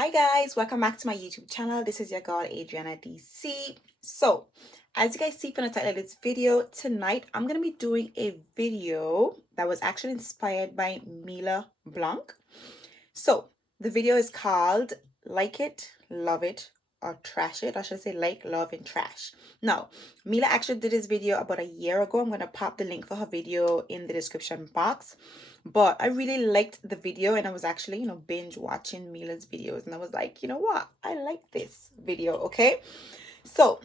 Hi guys, welcome back to my YouTube channel. This is your girl AdriennaDC. So, as you guys see from the title of this video, tonight I'm going to be doing a video that was actually inspired by Mila Blanc. So, the video is called Like It, Love It, or Trash It. Or should I say like, love, and trash. Now, Mila actually did this video about a year ago. I'm going to pop the link for her video in the description box. But I really liked the video, and I was actually, binge watching Mila's videos, and I was like, you know what? I like this video, okay? So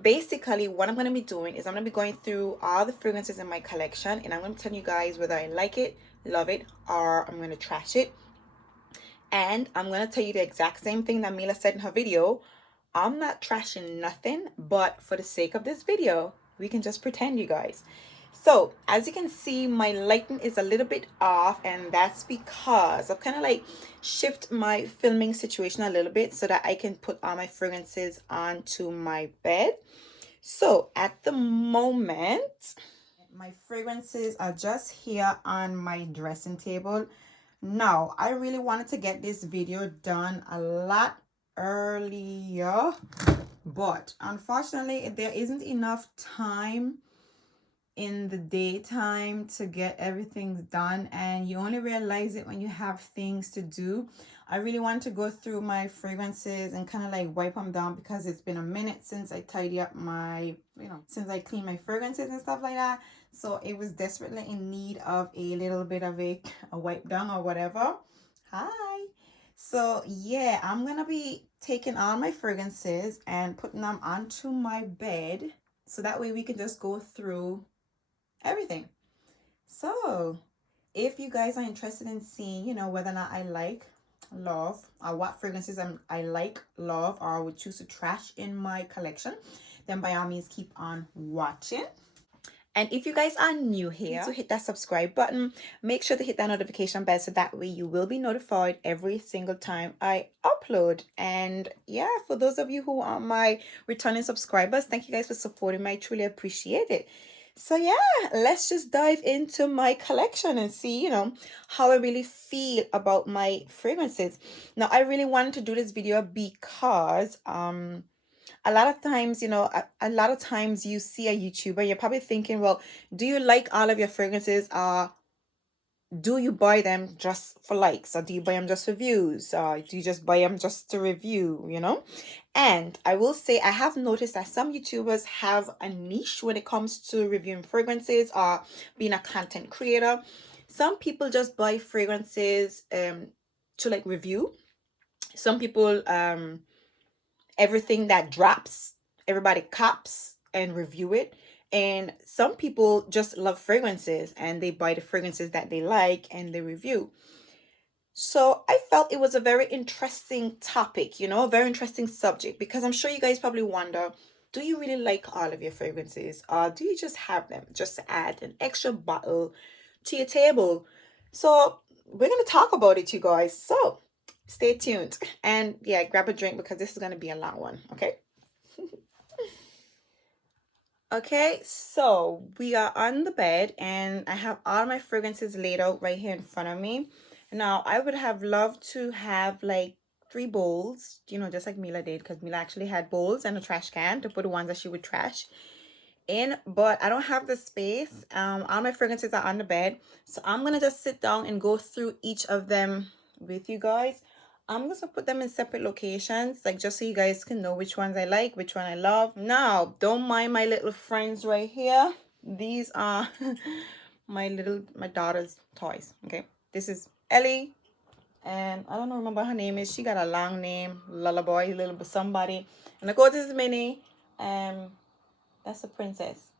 basically what I'm going to be doing is I'm going to be going through all the fragrances in my collection, and I'm going to tell you guys whether I like it, love it, or I'm going to trash it. And I'm going to tell you the exact same thing that Mila said in her video. I'm not trashing nothing, but for the sake of this video, we can just pretend, you guys. So as you can see, my lighting is a little bit off, and that's because I've kind of like shift my filming situation a little bit so that I can put all my fragrances onto my bed. So at the moment, my fragrances are just here on my dressing table. Now, I really wanted to get this video done a lot earlier, but unfortunately there isn't enough time in the daytime to get everything done, and you only realize it when you have things to do. I really want to go through my fragrances and kind of like wipe them down because it's been a minute since I tidy up my, since I clean my fragrances and stuff like that. So it was desperately in need of a little bit of a wipe down or whatever. Hi. So yeah, I'm gonna be taking all my fragrances and putting them onto my bed so that way we can just go through everything. So if you guys are interested in seeing, whether or not I like, love, or what fragrances I like, love, or I would choose to trash in my collection, then by all means keep on watching. And if you guys are new here, so hit that subscribe button. Make sure to hit that notification bell so that way you will be notified every single time I upload. And yeah, for those of you who are my returning subscribers, thank you guys for supporting me. I truly appreciate it. So yeah, let's just dive into my collection and see, how I really feel about my fragrances. Now, I really wanted to do this video because a lot of times, a lot of times you see a YouTuber, you're probably thinking, well, do you like all of your fragrances? Do you buy them just for likes, or do you buy them just for views? Or do you just buy them just to review, And I will say I have noticed that some YouTubers have a niche when it comes to reviewing fragrances or being a content creator. Some people just buy fragrances to like review. Some people everything that drops, everybody cops and review it. And some people just love fragrances and they buy the fragrances that they like and they review. So I felt it was a very interesting topic, a very interesting subject, because I'm sure you guys probably wonder, do you really like all of your fragrances, or do you just have them just to add an extra bottle to your table? So we're going to talk about it, you guys. So stay tuned, and yeah, grab a drink because this is going to be a long one. Okay. Okay, so we are on the bed and I have all my fragrances laid out right here in front of me. Now, I would have loved to have like 3 bowls, just like Mila did, because Mila actually had bowls and a trash can to put the ones that she would trash in, but I don't have the space. All my fragrances are on the bed, so I'm gonna just sit down and go through each of them with you guys. I'm going to put them in separate locations, like just so you guys can know which ones I like, which one I love. Now, don't mind my little friends right here. These are my daughter's toys. Okay, this is Ellie, and I don't remember her name is. She got a long name, Lullaboy, little somebody. And of course, this is Minnie. That's a princess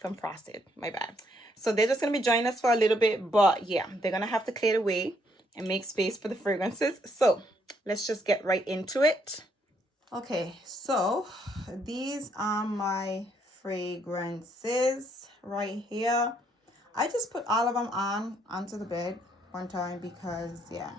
from Frosted. My bad. So they're just gonna be joining us for a little bit, but yeah, they're gonna have to clear the way and make space for the fragrances. So let's just get right into it. Okay, so these are my fragrances right here. I just put all of them onto the bed one time because yeah,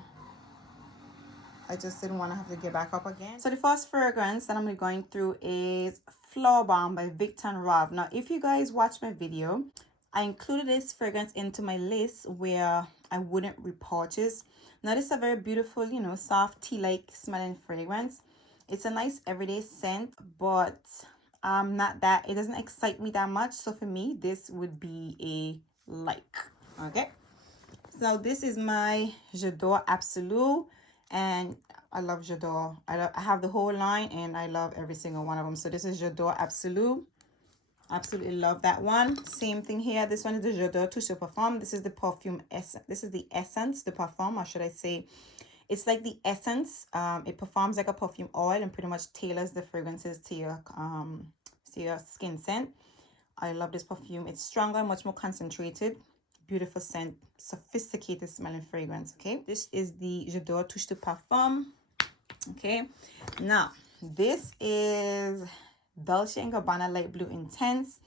I just didn't want to have to get back up again. So the first fragrance that I'm going through is Flower Bomb by Victor and Rob. Now, if you guys watch my video, I included this fragrance into my list where I wouldn't repurchase. Now this is a very beautiful, you know, soft tea-like smelling fragrance. It's a nice everyday scent, but not that, it doesn't excite me that much. So for me, this would be a like. Okay, so this is my J'adore Absolu, and I love J'adore. I have the whole line and I love every single one of them. So this is J'adore Absolu. Absolutely love that one. Same thing here. This one is the J'adore Touche de Parfum. This is the perfume essence. This is the essence, the parfum, or should I say, it's like the essence. It performs like a perfume oil and pretty much tailors the fragrances to your skin scent. I love this perfume. It's stronger, much more concentrated, beautiful scent, sophisticated smelling fragrance. Okay, this is the J'adore Touche de Parfum. Okay, now this is Dolce & Gabbana Light Blue Intense.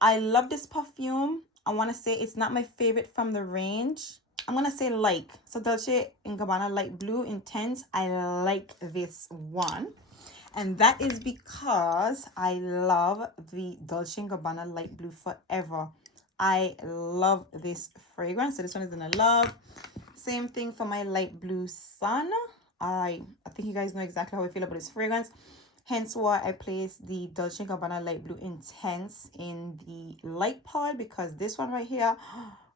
I love this perfume. I want to say it's not my favorite from the range. I'm going to say like. So Dolce & Gabbana Light Blue Intense, I like this one. And that is because I love the Dolce & Gabbana Light Blue Forever. I love this fragrance. So this one is in a love. Same thing for my Light Blue Sun. I think you guys know exactly how I feel about this fragrance. Hence why I placed the Dolce & Gabbana Light Blue Intense in the light pile, because this one right here,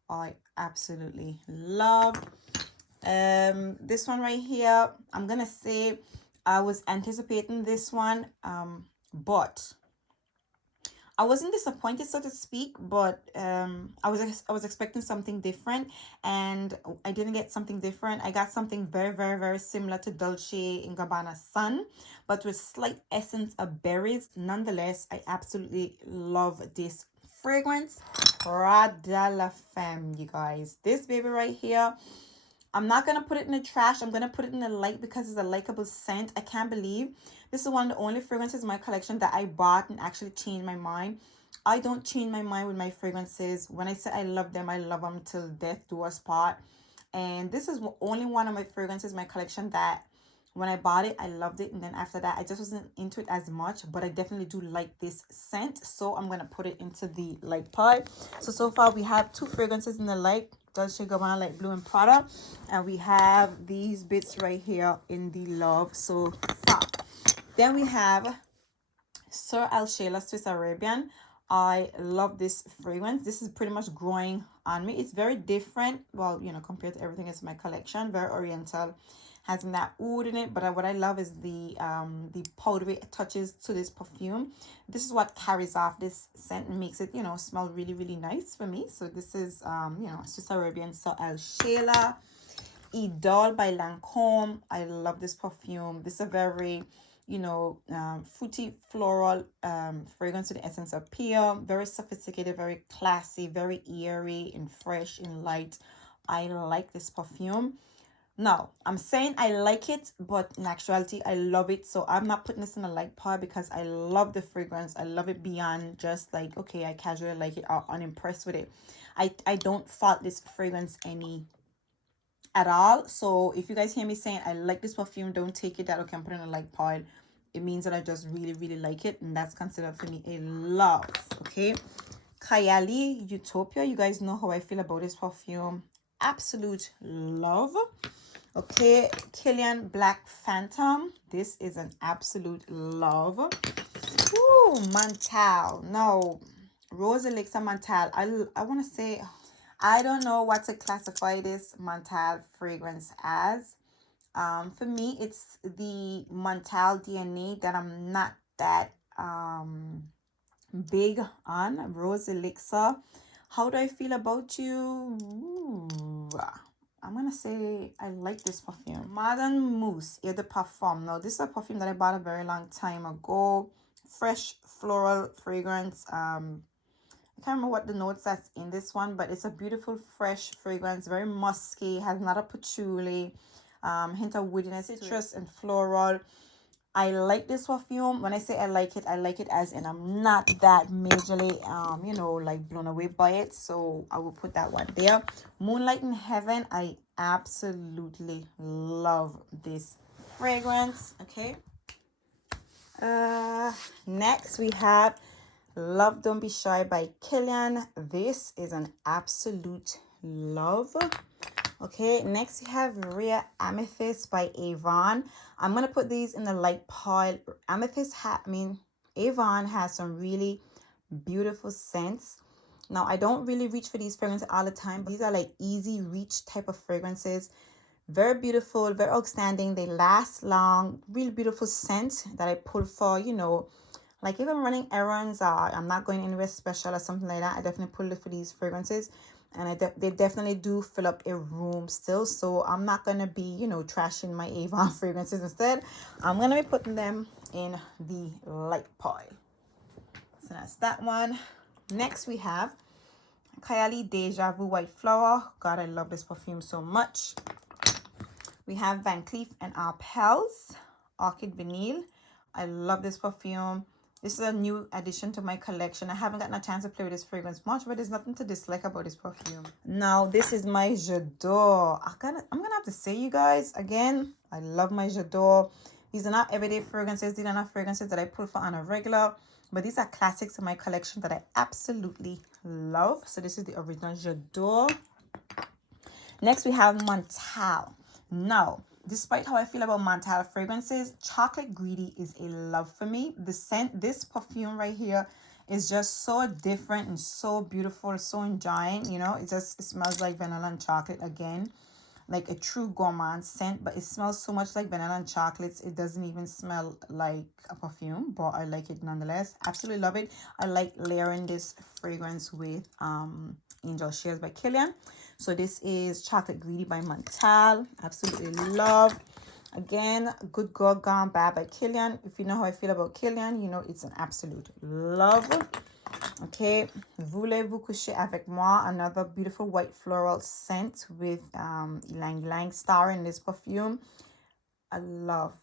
I absolutely love. This one right here, I'm going to say I was anticipating this one, but I wasn't disappointed, so to speak, but I was expecting something different, and I didn't get something different. I got something very, very, very similar to Dolce & Gabbana Sun, but with slight essence of berries. Nonetheless, I absolutely love this fragrance. Prada La Femme, you guys. This baby right here, I'm not going to put it in the trash. I'm going to put it in the light because it's a likable scent. I can't believe this is one of the only fragrances in my collection that I bought and actually changed my mind. I don't change my mind with my fragrances. When I say I love them till death do us part. And this is only one of my fragrances in my collection that when I bought it, I loved it. And then after that, I just wasn't into it as much. But I definitely do like this scent. So I'm going to put it into the light part. So far we have 2 fragrances in the light. Dolce & Gabbana Light Blue and Prada, and we have these bits right here in the love so far. Then we have Sir Alshayla Swiss Arabian. I love this fragrance. This is pretty much growing on me. It's very different, well, you know, compared to everything else in my collection. Very oriental, has that oud in it, but what I love is the powdery touches to this perfume. This is what carries off this scent and makes it, you know, smell really, really nice for me. So this is you know, Swiss Arabian Sir Alshayla. Idole by Lancome. I love this perfume. This is a very, you know, fruity floral fragrance with the essence of pear. Very sophisticated, very classy, very airy and fresh and light. I like this perfume. Now, I'm saying I like it, but in actuality, I love it. So I'm not putting this in a light part because I love the fragrance. I love it beyond just like, okay, I casually like it or unimpressed with it. I don't fault this fragrance any at all. So if you guys hear me saying I like this perfume, don't take it that, okay, I'm putting in a light pile. It means that I just really, really like it. And that's considered for me a love. Okay. Kayali Utopia. You guys know how I feel about this perfume. Absolute love. Okay, Killian Black Phantom. This is an absolute love. Ooh, Mantal. No, Rose Elixir Mantal. I want to say, I don't know what to classify this Mantal fragrance as. For me, it's the Mantal DNA that I'm not that big on. Rose Elixir. How do I feel about you? Ooh. I'm gonna say I like this perfume. Madame Mousse Eau de Parfum. Now this is a perfume that I bought a very long time ago. Fresh floral fragrance. I can't remember what the notes that's in this one, but it's a beautiful fresh fragrance, very musky, has not a patchouli, hint of woodiness, citrus and floral. I like this perfume. When I say I like it as in I'm not that majorly you know, like blown away by it. So I will put that one there. Moonlight in Heaven. I absolutely love this fragrance. Okay. Next we have Love Don't Be Shy by Killian. This is an absolute love. Okay, next we have Rare Amethyst by Avon. I'm gonna put these in the light pile. Avon has some really beautiful scents. Now, I don't really reach for these fragrances all the time, but these are like easy reach type of fragrances. Very beautiful, very outstanding. They last long. Really beautiful scent that I pull for, you know, like if I'm running errands or I'm not going anywhere special or something like that, I definitely pull it for these fragrances. And they definitely do fill up a room still. So I'm not going to be, you know, trashing my Avon fragrances. Instead, I'm going to be putting them in the light pile. So that's that one. Next we have Kylie Deja Vu White Flower. God, I love this perfume so much. We have Van Cleef and Arpels Orchid Vanille. I love this perfume. This is a new addition to my collection. I haven't gotten a chance to play with this fragrance much, but there's nothing to dislike about this perfume. Now, this is my J'adore. I'm gonna have to say, you guys, again, I love my J'adore. These are not everyday fragrances. These are not fragrances that I put for on a regular, but these are classics in my collection that I absolutely love. So this is the original J'adore. Next, we have Montal. Now, despite how I feel about Montal fragrances, Chocolate Greedy is a love for me. The scent, this perfume right here is just so different and so beautiful, so enjoying. You know, it smells like vanilla and chocolate again, like a true gourmand scent, but it smells so much like vanilla and chocolates. It doesn't even smell like a perfume, but I like it nonetheless. Absolutely love it. I like layering this fragrance with Angel Shares by Kilian. So this is Chocolate Greedy by Montal. Absolutely love. Again, Good Girl Gone Bad by Kilian. If you know how I feel about Kilian, you know it's an absolute love. Okay, Voulez-vous coucher avec moi? Another beautiful white floral scent with ylang ylang star in this perfume. I love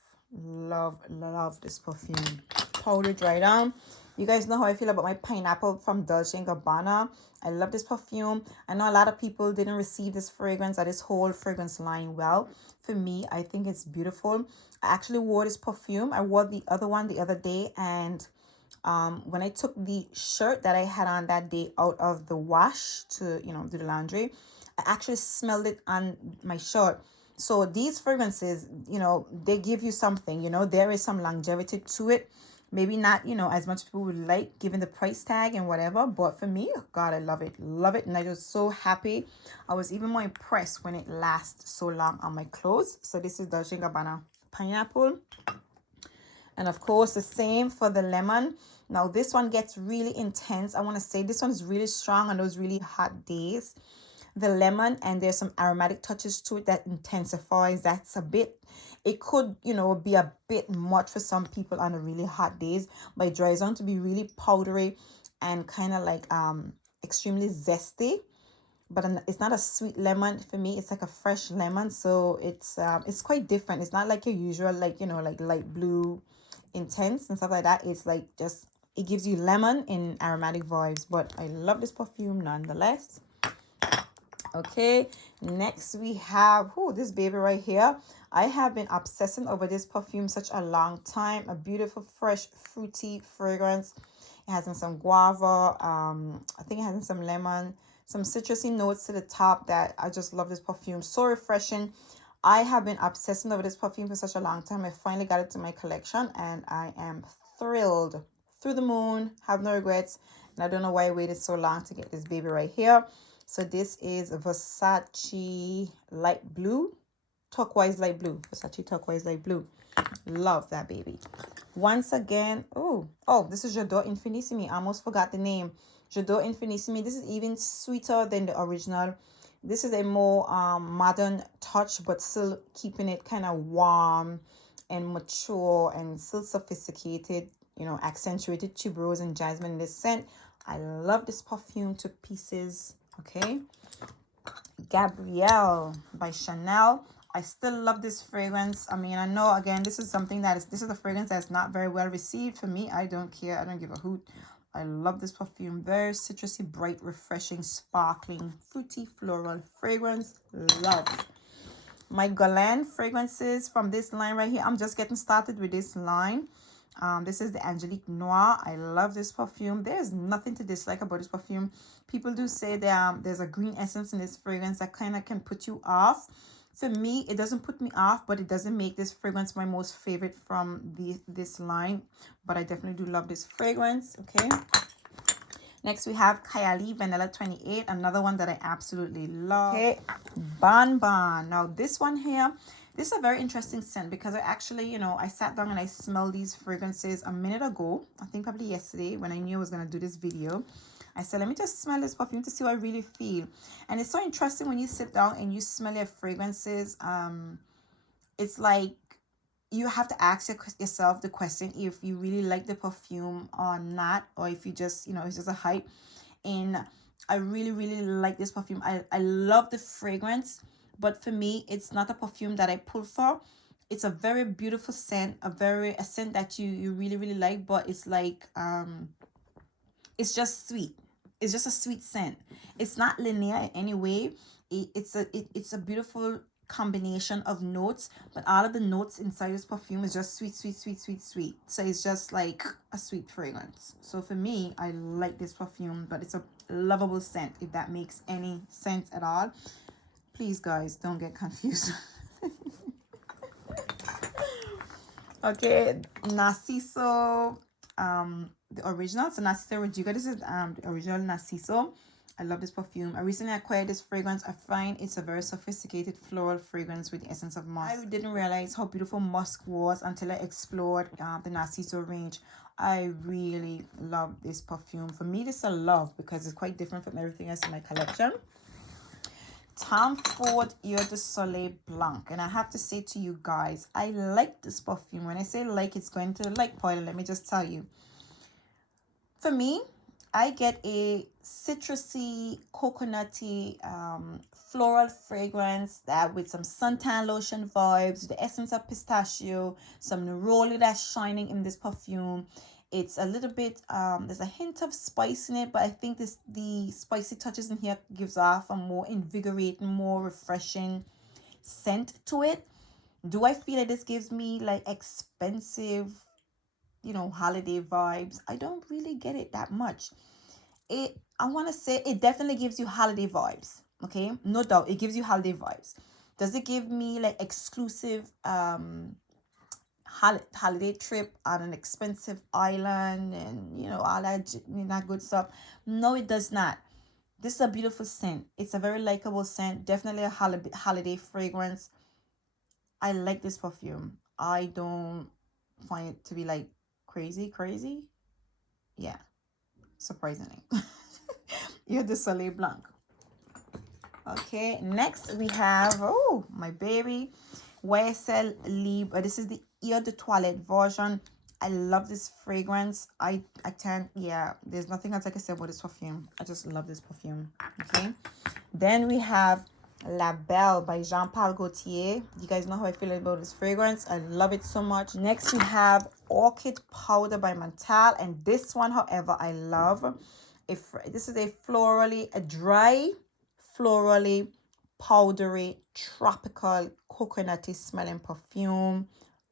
this perfume. Powder dry down. You guys know how I feel about my pineapple from Dolce & Gabbana. I love this perfume. I know a lot of people didn't receive this fragrance or this whole fragrance line well. For me, I think it's beautiful. I actually wore this perfume. I wore the other one the other day, and when I took the shirt that I had on that day out of the wash to, you know, do the laundry, I actually smelled it on my shirt. So these fragrances, you know, they give you something, you know, there is some longevity to it. Maybe not, you know, as much people would like given the price tag and whatever. But for me, God, I love it. Love it. And I was so happy. I was even more impressed when it lasts so long on my clothes. So this is Dolce & Gabbana Pineapple. And of course, the same for the lemon. Now, this one gets really intense. I want to say this one's really strong on those really hot days. The lemon, and there's some aromatic touches to it that intensifies. That's a bit, it could, you know, be a bit much for some people on the really hot days, but it dries on to be really powdery and kind of like extremely zesty. But it's not a sweet lemon for me. It's like a fresh lemon, so it's quite different. It's not like your usual, like, you know, like light blue intense and stuff like that. It's like just, it gives you lemon in aromatic vibes. But I love this perfume nonetheless. Okay, next we have this baby right here. I have been obsessing over this perfume such a long time. A beautiful, fresh, fruity fragrance. It has some guava. I think it has some lemon, some citrusy notes to the top that I just love this perfume. So refreshing. I have been obsessing over this perfume for such a long time. I finally got it to my collection and I am thrilled. Through the moon, have no regrets. And I don't know why I waited so long to get this baby right here. So this is Versace Light Blue, Turquoise Light Blue. Versace Turquoise Light Blue. Love that baby. Once again, this is J'adore Infinissimi. I almost forgot the name. J'adore Infinissimi. This is even sweeter than the original. This is a more modern touch, but still keeping it kind of warm and mature and still sophisticated, you know, accentuated tuberose and jasmine in this scent. I love this perfume to pieces. Okay, Gabrielle by Chanel. I still love this fragrance. I mean, I know, again, this is something this is a fragrance that's not very well received. For me, I don't care. I don't give a hoot. I love this perfume. Very citrusy, bright, refreshing, sparkling, fruity, floral fragrance. Love. My Guerlain fragrances from this line right here. I'm just getting started with this line. This is the Angelique Noir. I love this perfume. There's nothing to dislike about this perfume. People do say that there's a green essence in this fragrance that kind of can put you off. For me, it doesn't put me off, but it doesn't make this fragrance my most favorite from this line. But I definitely do love this fragrance. Okay. Next, we have Kylie Vanilla 28, another one that I absolutely love. Okay, Bon Bon. Now, this one here, this is a very interesting scent because I actually, you know, I sat down and I smelled these fragrances a minute ago. I think probably yesterday when I knew I was going to do this video. I said, let me just smell this perfume to see what I really feel. And it's so interesting when you sit down and you smell your fragrances. It's like you have to ask yourself the question if you really like the perfume or not, or if you just, you know, it's just a hype. And I really, really like this perfume. I love the fragrance, but for me, it's not a perfume that I pull for. It's a very beautiful scent, a scent that you really, really like, but it's like, it's just sweet. It's just a sweet scent. It's not linear in any way. It's a beautiful combination of notes, but all of the notes inside this perfume is just sweet, sweet, sweet, sweet, sweet. So it's just like a sweet fragrance. So for me, I like this perfume, but it's a lovable scent, if that makes any sense at all. Please, guys, don't get confused. Okay, Narciso, the original. So Narciso Rodrigo, this is the original Narciso. I love this perfume. I recently acquired this fragrance. I find it's a very sophisticated floral fragrance with the essence of musk. I didn't realize how beautiful musk was until I explored the Narciso range. I really love this perfume. For me, this is a love because it's quite different from everything else in my collection. Tom Ford Eau de Soleil Blanc. And I have to say to you guys, I like this perfume. When I say like, it's going to like spoiler. Let me just tell you. For me, I get a citrusy, coconutty, floral fragrance that with some suntan lotion vibes, the essence of pistachio, some neroli that's shining in this perfume. It's a little bit, there's a hint of spice in it, but I think the spicy touches in here gives off a more invigorating, more refreshing scent to it. Do I feel like this gives me like expensive, you know, holiday vibes? I don't really get it that much. I want to say it definitely gives you holiday vibes. Okay, no doubt it gives you holiday vibes. Does it give me like exclusive holiday trip on an expensive island and, you know, all that good stuff? No, it does not. This is a beautiful scent. It's a very likable scent, definitely a holiday fragrance. I like this perfume. I don't find it to be like crazy. Yeah, surprisingly. Eau de Soleil Blanc. Okay, next we have, oh, my baby, YSL Libre. This is the Eau de Toilette version. I love this fragrance. I can't, yeah, there's nothing else I can say about this perfume. I just love this perfume. Okay, then we have La Belle by Jean Paul Gaultier. You guys know how I feel about this fragrance. I love it so much. Next we have Orchid Powder by Montal, and this one, however, I love. If this is a dry, florally, powdery, tropical, coconutty smelling perfume.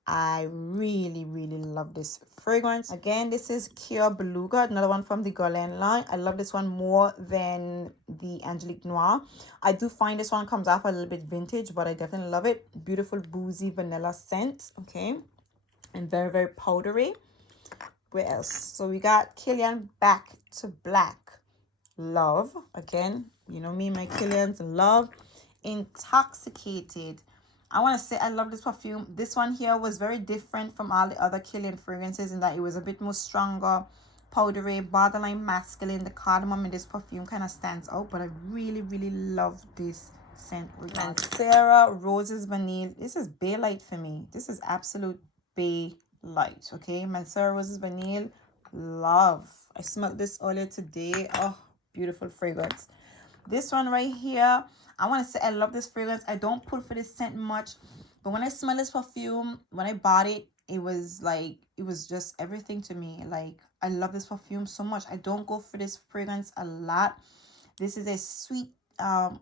I really love this fragrance. Again, this is Cure Beluga, another one from the Gourmand line. I love this one more than the Angelique Noir. I do find this one comes off a little bit vintage, but I definitely love it. Beautiful boozy vanilla scent. Okay, and very powdery. Where else? So we got Kilian Back to Black. Love. Again, you know me, my Kilians. Love. Intoxicated. I want to say I love this perfume. This one here was very different from all the other Kilian fragrances in that it was a bit more stronger, powdery, borderline masculine. The cardamom in this perfume kind of stands out, but I really love this scent. Mancera Roses Vanille. This is Bay Light for me. This is absolute Bay Light. Okay, Mancera Roses Vanille. Love. I smelled this earlier today. Oh, beautiful fragrance. This one right here, I want to say I love this fragrance. I don't pull for this scent much, but when I smell this perfume, when I bought it, it was just everything to me. Like, I love this perfume so much. I don't go for this fragrance a lot. This is a sweet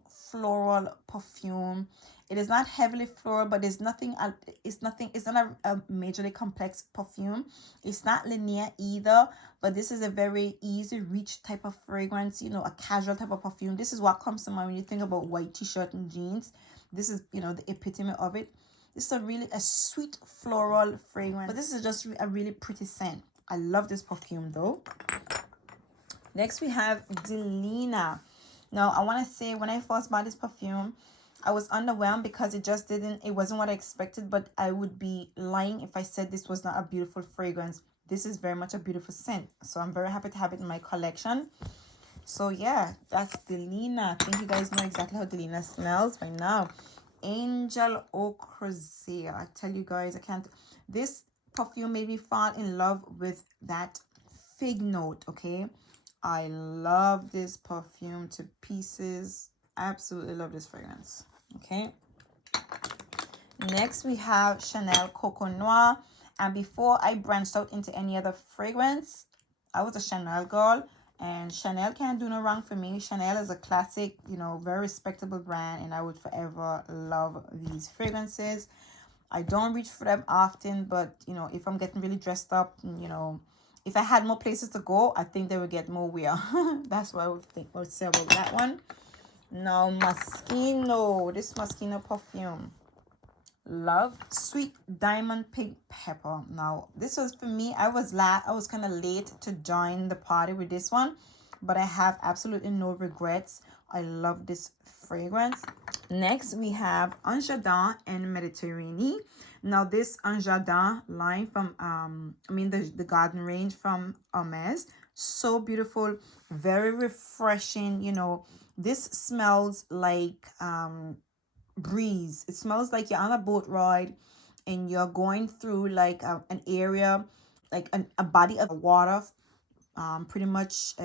floral perfume. It is not heavily floral, but there's nothing, it's not a majorly complex perfume. It's not linear either, but this is a very easy reach type of fragrance, you know, a casual type of perfume. This is what comes to mind when you think about white t-shirt and jeans. This is, you know, the epitome of it. This is a sweet floral fragrance, but this is just a really pretty scent. I love this perfume though. Next we have Delina. Now I want to say, when I first bought this perfume, I was underwhelmed because it wasn't what I expected, but I would be lying if I said this was not a beautiful fragrance. This is very much a beautiful scent, so I'm very happy to have it in my collection. So yeah, that's Delina. I think you guys know exactly how Delina smells by now. Angel Eau Crozet. I tell you guys, this perfume made me fall in love with that fig note. Okay, I love this perfume to pieces. Absolutely love this fragrance. Okay, next we have Chanel Coco Noir. And before I branched out into any other fragrance, I was a Chanel girl, and Chanel can't do no wrong for me. Chanel is a classic, you know, very respectable brand, and I would forever love these fragrances. I don't reach for them often, but you know, if I'm getting really dressed up, you know, if I had more places to go, I think they would get more wear. That's what I would say about that one. Now Moschino, this Moschino perfume, love Sweet Diamond Pink Pepper. Now this was for me, I was kind of late to join the party with this one, but I have absolutely no regrets. I love this fragrance. Next we have Un Jardin and Mediterranean. Now this Un Jardin line from the garden range from Hermes, so beautiful, very refreshing. You know, this smells like breeze. It smells like you're on a boat ride and you're going through like an area, like a body of water, pretty much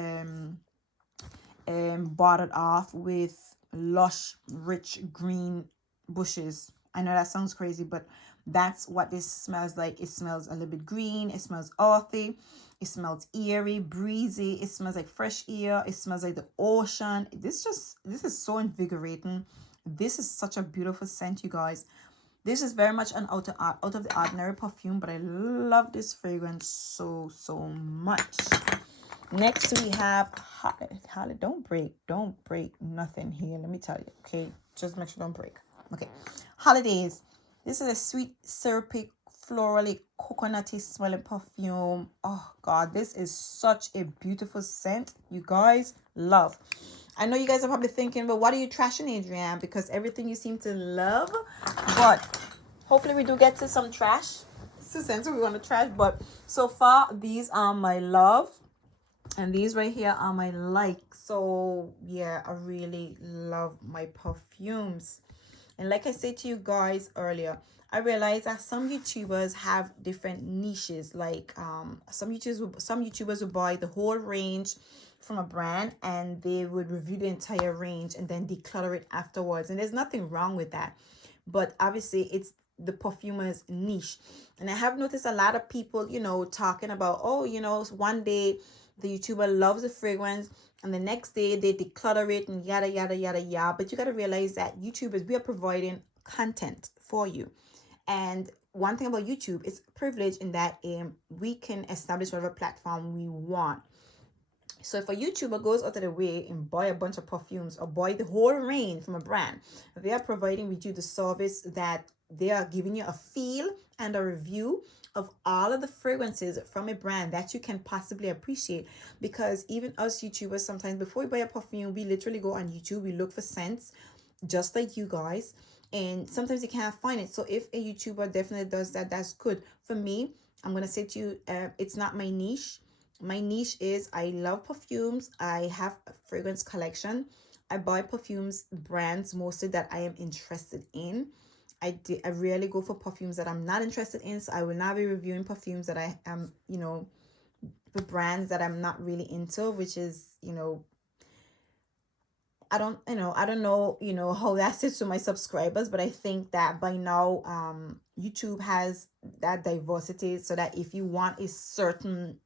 bottled off with lush, rich green bushes. I know that sounds crazy, but that's what this smells like. It smells a little bit green. It smells earthy. It smells eerie, breezy. It smells like fresh air. It smells like the ocean. This is so invigorating. This is such a beautiful scent, you guys. This is very much an out of the ordinary perfume, but I love this fragrance so much. Next we have Holly. Don't break nothing here. Let me tell you, okay? Just make sure don't break. Okay, Holidays. This is a sweet, syrupy, florally, coconutty smelling perfume. Oh God, this is such a beautiful scent, you guys. Love. I know you guys are probably thinking, but what are you trashing, Adrienne? Because everything you seem to love. But hopefully we do get to some trash. It's the sense we want to trash. But so far, these are my love. And these right here are my like. So yeah, I really love my perfumes. And like I said to you guys earlier, I realize that some YouTubers have different niches. Like some YouTubers will buy the whole range from a brand and they would review the entire range and then declutter it afterwards. And there's nothing wrong with that. But obviously it's the perfumer's niche. And I have noticed a lot of people, you know, talking about, oh, you know, one day the YouTuber loves the fragrance and the next day they declutter it and yada yada yada yada. But you got to realize that YouTubers, we are providing content for you. And one thing about YouTube is privilege in that we can establish whatever platform we want. So if a YouTuber goes out of the way and buy a bunch of perfumes or buy the whole range from a brand, they are providing with you the service that they are giving you a feel and a review of all of the fragrances from a brand that you can possibly appreciate. Because even us YouTubers, sometimes before we buy a perfume, we literally go on YouTube, we look for scents just like you guys, and sometimes you can't find it. So if a YouTuber definitely does that, that's good. For me, I'm gonna say to you, it's not my niche. My niche is I love perfumes. I have a fragrance collection. I buy perfumes brands mostly that I am interested in. I rarely go for perfumes that I'm not interested in. So I will not be reviewing perfumes that I am, you know, the brands that I'm not really into, which is, you know, I don't know how that sits to my subscribers, but I think that by now, YouTube has that diversity so that if you want a certain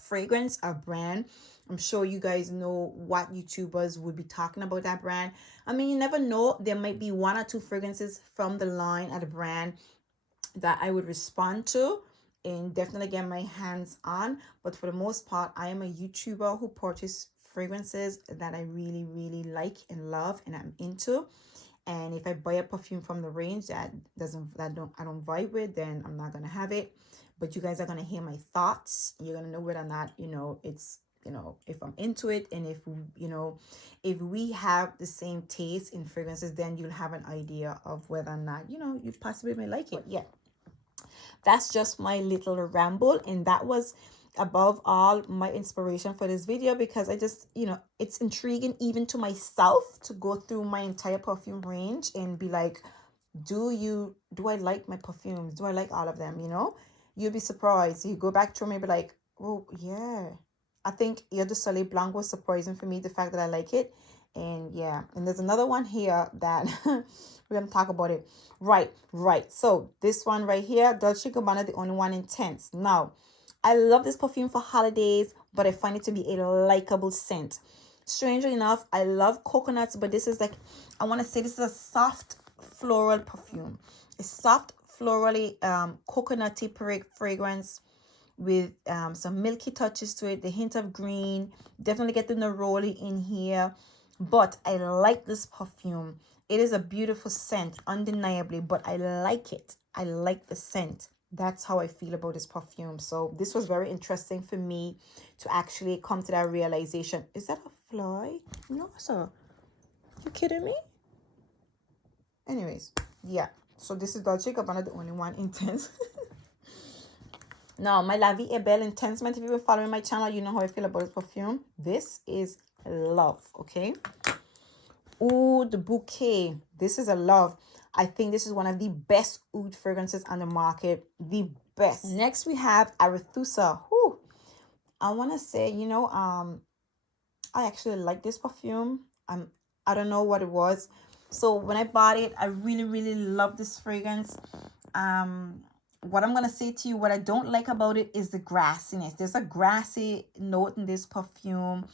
fragrance, a brand. I'm sure you guys know what YouTubers would be talking about that brand. I mean, you never know. There might be one or two fragrances from the line at a brand that I would respond to and definitely get my hands on. But for the most part, I am a YouTuber who purchases fragrances that I really, really like and love and I'm into. And if I buy a perfume from the range that I don't vibe with, then I'm not gonna have it. But you guys are gonna hear my thoughts. You're gonna know whether or not, it's, if I'm into it, and if we have the same taste in fragrances, then you'll have an idea of whether or not, you possibly may like it. But yeah, that's just my little ramble, and that was above all my inspiration for this video, because I just, it's intriguing even to myself to go through my entire perfume range and be like, do I like my perfumes? Do I like all of them? You'll be surprised. You go back through maybe like, oh yeah, I think Eau de Soleil Blanc was surprising for me, the fact that I like it. And yeah, and there's another one here that we're gonna talk about it. Right. So this one right here, Dolce & Gabbana, the only one intense. Now, I love this perfume for holidays, but I find it to be a likable scent. Strangely enough, I love coconuts, but this is like, I want to say this is a soft floral perfume. A soft florally coconutty fragrance with some milky touches to it, the hint of green, definitely get the neroli in here. But I like this perfume. It is a beautiful scent, undeniably, but I like it. I like the scent. That's how I feel about this perfume. So this was very interesting for me to actually come to that realization. Is that a fly? No, sir. You kidding me? Anyways, yeah. So this is Dolce & Gabbana, the only one intense. Now, my La Vie est Belle Intensement. If you've been following my channel, you know how I feel about this perfume. This is love, okay? Ooh, the Bouquet. This is a love. I think this is one of the best oud fragrances on the market. The best. Next, we have Arethusa. Whew. I want to say, I actually like this perfume. I don't know what it was. So when I bought it, I really, really love this fragrance. What I'm going to say to you, what I don't like about it is the grassiness. There's a grassy note in this perfume.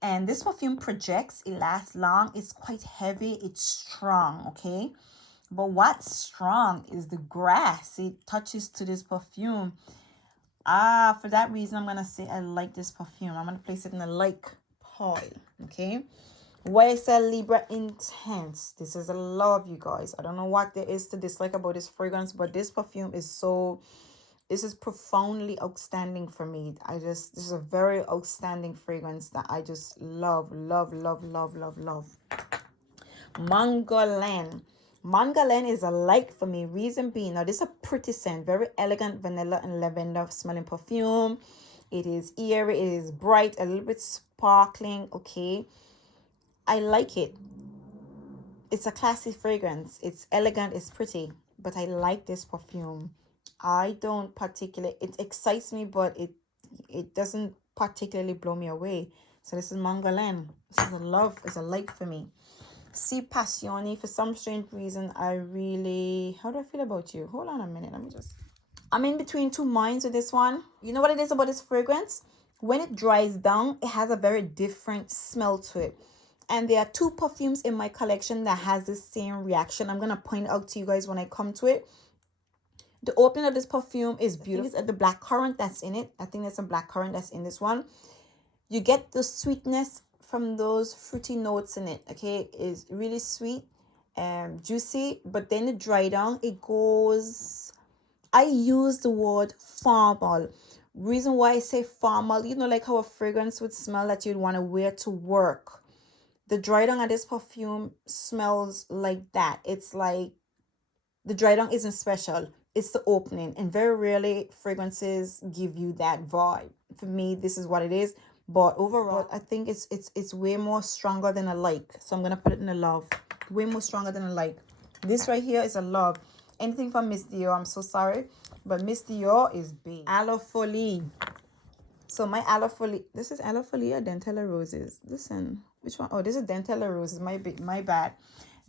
And this perfume projects. It lasts long. It's quite heavy. It's strong, okay? But what's strong is the grass. It touches to this perfume. For that reason, I'm going to say I like this perfume. I'm going to place it in the like pile, okay? YSL Libra Intense. This is a love, you guys. I don't know what there is to dislike about this fragrance, but this perfume is this is profoundly outstanding for me. This is a very outstanding fragrance that I just love. Mangalan. Mangalan is a like for me. Reason being, now this is a pretty scent, very elegant vanilla and lavender smelling perfume. It is eerie, it is bright, a little bit sparkling, okay? I like it. It's a classy fragrance. It's elegant, it's pretty, but I like this perfume. I don't particularly, it excites me, but it doesn't particularly blow me away. So this is Mangalan. This is a love, it's a like for me. Si Passioni, for some strange reason, how do I feel about you? Hold on a minute, I'm in between two minds with this one. You know what it is about this fragrance? When it dries down, it has a very different smell to it. And there are two perfumes in my collection that has the same reaction. I'm going to point out to you guys when I come to it. The opening of this perfume is beautiful. It's the blackcurrant that's in it. I think there's some blackcurrant that's in this one. You get the sweetness from those fruity notes in it, okay? It's really sweet and juicy, but then it dry down. It goes, I use the word formal. Reason why I say formal, like how a fragrance would smell that you'd want to wear to work. The dry down of this perfume smells like that. It's like the dry down isn't special. It's the opening. And very rarely fragrances give you that vibe. For me, this is what it is. But overall, I think it's way more stronger than a like. So I'm going to put it in a love. Way more stronger than a like. This right here is a love. Anything from Miss Dior, I'm so sorry. But Miss Dior is big. Aloe Folie. So my Aloe Folie, this is Aloe Folie or Dentella Roses? Listen, which one? Oh, this is Dentella Roses. My bad.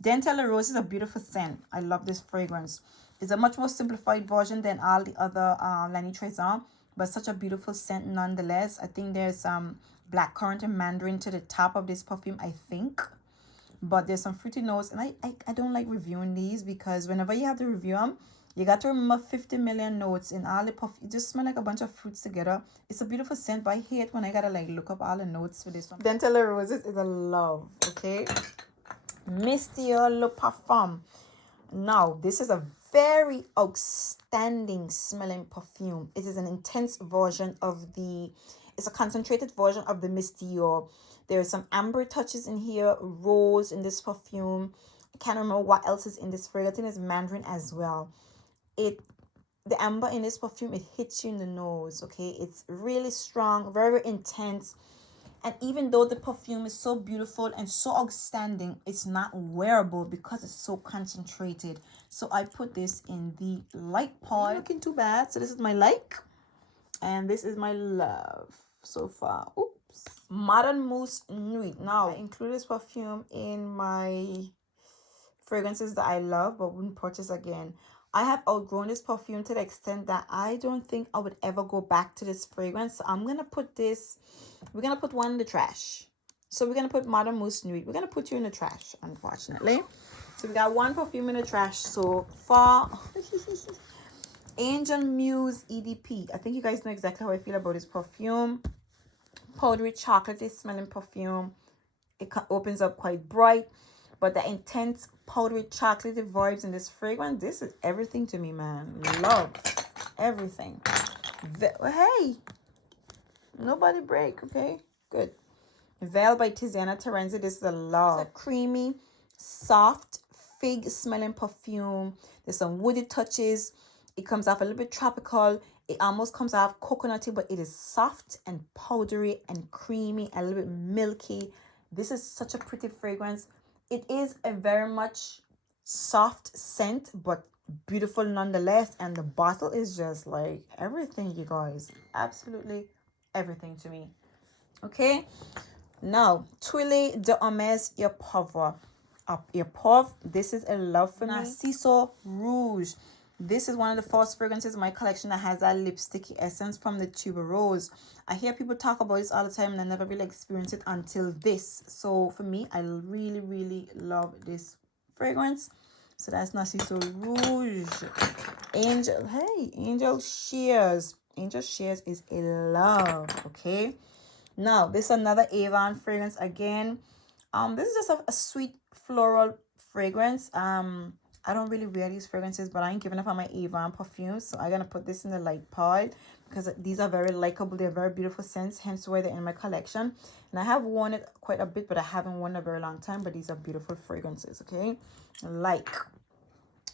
Dentella Rose is a beautiful scent. I love this fragrance. It's a much more simplified version than all the other La Nuit Trésor. but such a beautiful scent nonetheless. I think there's blackcurrant and mandarin to the top of this perfume, I think. But there's some fruity notes, and I don't like reviewing these because whenever you have to review them, you got to remember 50 million notes in all the perfume. It just smell like a bunch of fruits together. It's a beautiful scent, but I hate when I gotta like look up all the notes for this one. Dental Roses is a love, okay? Monsieur Le Parfum. Now, this is a very outstanding smelling perfume. It is an intense version of it's a concentrated version of the Mystique. There are some amber touches in here, rose in this perfume. I can't remember what else is in this fragrance. I think it's mandarin as well. The amber in this perfume, it hits you in the nose, okay? It's really strong, very, very intense. And even though the perfume is so beautiful and so outstanding, it's not wearable because it's so concentrated. So I put this in the light part. Looking too bad. So this is my like, and this is my love so far. Oops. Modern Mousse Nuit. Now I include this perfume in my fragrances that I love but wouldn't purchase again. I have outgrown this perfume to the extent that I don't think I would ever go back to this fragrance. So I'm gonna put this, we're gonna put one in the trash. So we're gonna put Modern Mousse Nuit. We're gonna put you in the trash, unfortunately. So we got one perfume in the trash so far. Angel Muse EDP. I think you guys know exactly how I feel about this perfume. Powdery chocolatey smelling perfume. It opens up quite bright, but the intense powdery chocolatey vibes in this fragrance, this is everything to me, man. Love everything. Hey, nobody break, okay? Good. Veil by Tiziana Terenzi. This is a love. It's a creamy, soft, fig smelling perfume. There's some woody touches. It comes off a little bit tropical. It almost comes off coconutty, but it is soft and powdery and creamy, a little bit milky. This is such a pretty fragrance. It is a very much soft scent, but beautiful nonetheless. And the bottle is just like everything, you guys. Absolutely everything to me. Okay. Now, Tuile de Hermes Eau Pauvre. Eau Pauvre. This is a love for me. Narciso Rouge. This is one of the first fragrances in my collection that has that lipsticky essence from the Tuberose. I hear people talk about this all the time and I never really experienced it until this. So for me, I really, really love this fragrance. So that's Narciso Rouge. Angel Shears. Angel Shears is a love, okay? Now, this is another Avon fragrance again. This is just a sweet floral fragrance. I don't really wear these fragrances, but I ain't giving up on my Avon perfumes. So I'm going to put this in the light part because these are very likable. They're very beautiful scents, hence why they're in my collection. And I have worn it quite a bit, but I haven't worn it a very long time. But these are beautiful fragrances, okay?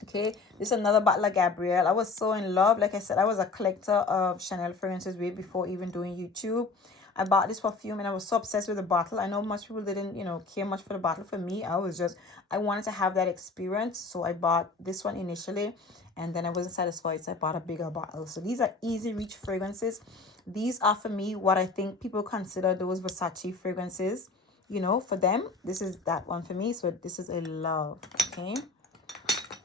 Okay, this is another bottle of Gabrielle. I was so in love. Like I said, I was a collector of Chanel fragrances way before even doing YouTube. I bought this perfume and I was so obsessed with the bottle. I know much people didn't, care much for the bottle. For me, I wanted to have that experience. So I bought this one initially and then I wasn't satisfied. So I bought a bigger bottle. So these are easy reach fragrances. These are for me what I think people consider those Versace fragrances. For them, this is that one for me. So this is a love, okay?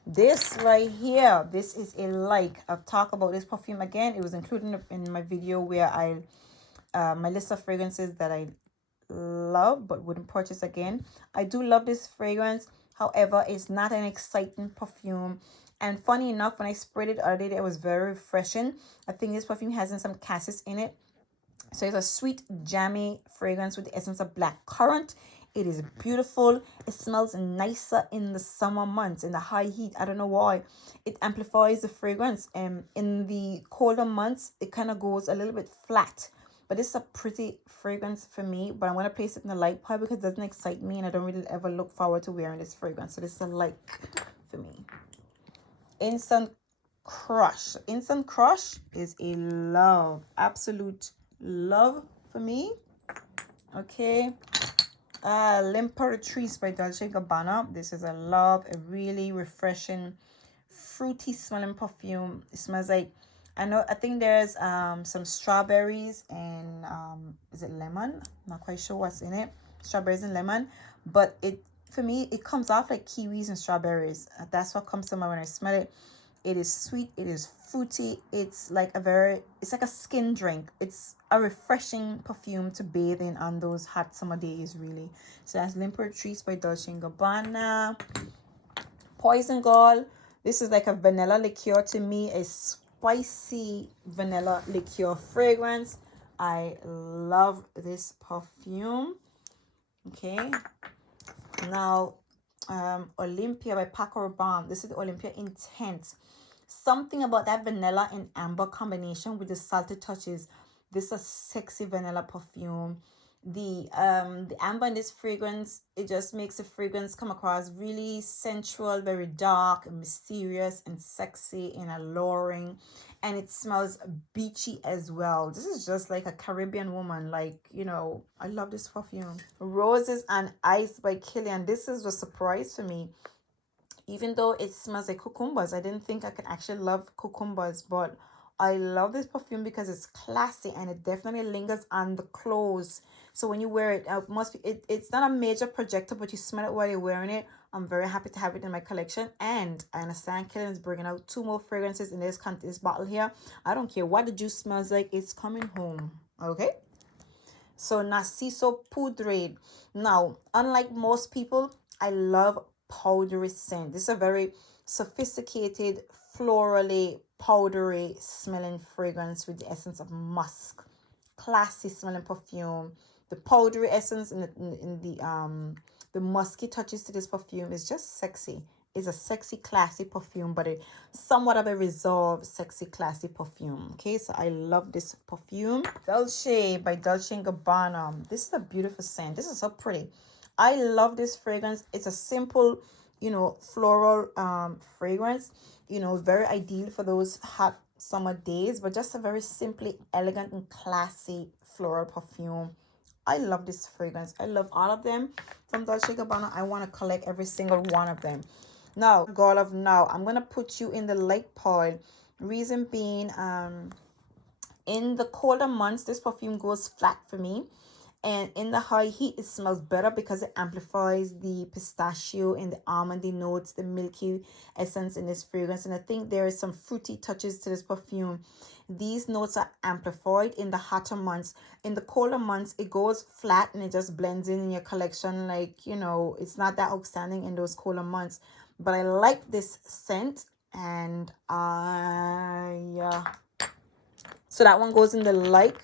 This right here, this is a like. I've talked about this perfume again. It was included in my video where my list of fragrances that I love but wouldn't purchase again. I do love this fragrance. However, it's not an exciting perfume. And funny enough, when I sprayed it the other day, it was very refreshing. I think this perfume has some cassis in it. So it's a sweet, jammy fragrance with the essence of blackcurrant. It is beautiful. It smells nicer in the summer months, in the high heat. I don't know why. It amplifies the fragrance. In the colder months, it kind of goes a little bit flat. But this is a pretty fragrance for me. But I'm going to place it in the light part because it doesn't excite me. And I don't really ever look forward to wearing this fragrance. So this is a like for me. Instant Crush. Instant Crush is a love. Absolute love for me. Okay. L'Imperatrice by Dolce & Gabbana. This is a love. A really refreshing, fruity smelling perfume. It smells like, I think there's some strawberries and is it lemon? I'm not quite sure what's in it. Strawberries and lemon. But for me, it comes off like kiwis and strawberries. That's what comes to mind when I smell it. It is sweet, it is fruity, it's like it's like a skin drink. It's a refreshing perfume to bathe in on those hot summer days, really. So that's Trees by Dolce & Gabbana. Poison Girl, this is like a vanilla liqueur to me, a spicy vanilla liqueur fragrance. I love this perfume. Okay, now Olympia by Paco Rabanne. This is the Olympia Intense. Something about that vanilla and amber combination with the salty touches. This is a sexy vanilla perfume. The amber in this fragrance, it just makes the fragrance come across really sensual, very dark and mysterious and sexy and alluring, and it smells beachy as well. This is just like a Caribbean woman, like, you know. I love this perfume. Roses and Ice by Kilian. This is a surprise for me. Even though it smells like cucumbers, I didn't think I could actually love cucumbers, but I love this perfume because it's classy and it definitely lingers on the clothes. So when you wear it, it's not a major projector, but you smell it while you're wearing it. I'm very happy to have it in my collection, and I understand Kilian is bringing out 2 more fragrances in this bottle here. I don't care what the juice smells like, it's coming home. Okay. So Narciso Poudre. Now, unlike most people, I love powdery scent. This is a very sophisticated, florally, powdery smelling fragrance with the essence of musk. Classy smelling perfume. The powdery essence in the musky touches to this perfume is just sexy. It's a sexy, classy perfume, but a somewhat of a resolved, sexy, classy perfume. Okay, so I love this perfume. Dolce by Dolce & Gabbana. This is a beautiful scent. This is so pretty. I love this fragrance. It's a simple, you know, floral fragrance. You know, very ideal for those hot summer days, but just a very simply elegant and classy floral perfume. I love this fragrance. I love all of them from Dolce & Gabbana. I want to collect every single one of them. Now, Girl of Now, I'm going to put you in the light pile. Reason being, in the colder months, this perfume goes flat for me. And in the high heat, it smells better because it amplifies the pistachio and the almondy notes, the milky essence in this fragrance. And I think there is some fruity touches to this perfume. These notes are amplified in the hotter months. In the colder months, it goes flat and it just blends in your collection. Like, you know, it's not that outstanding in those colder months. But I like this scent, and so that one goes in the like,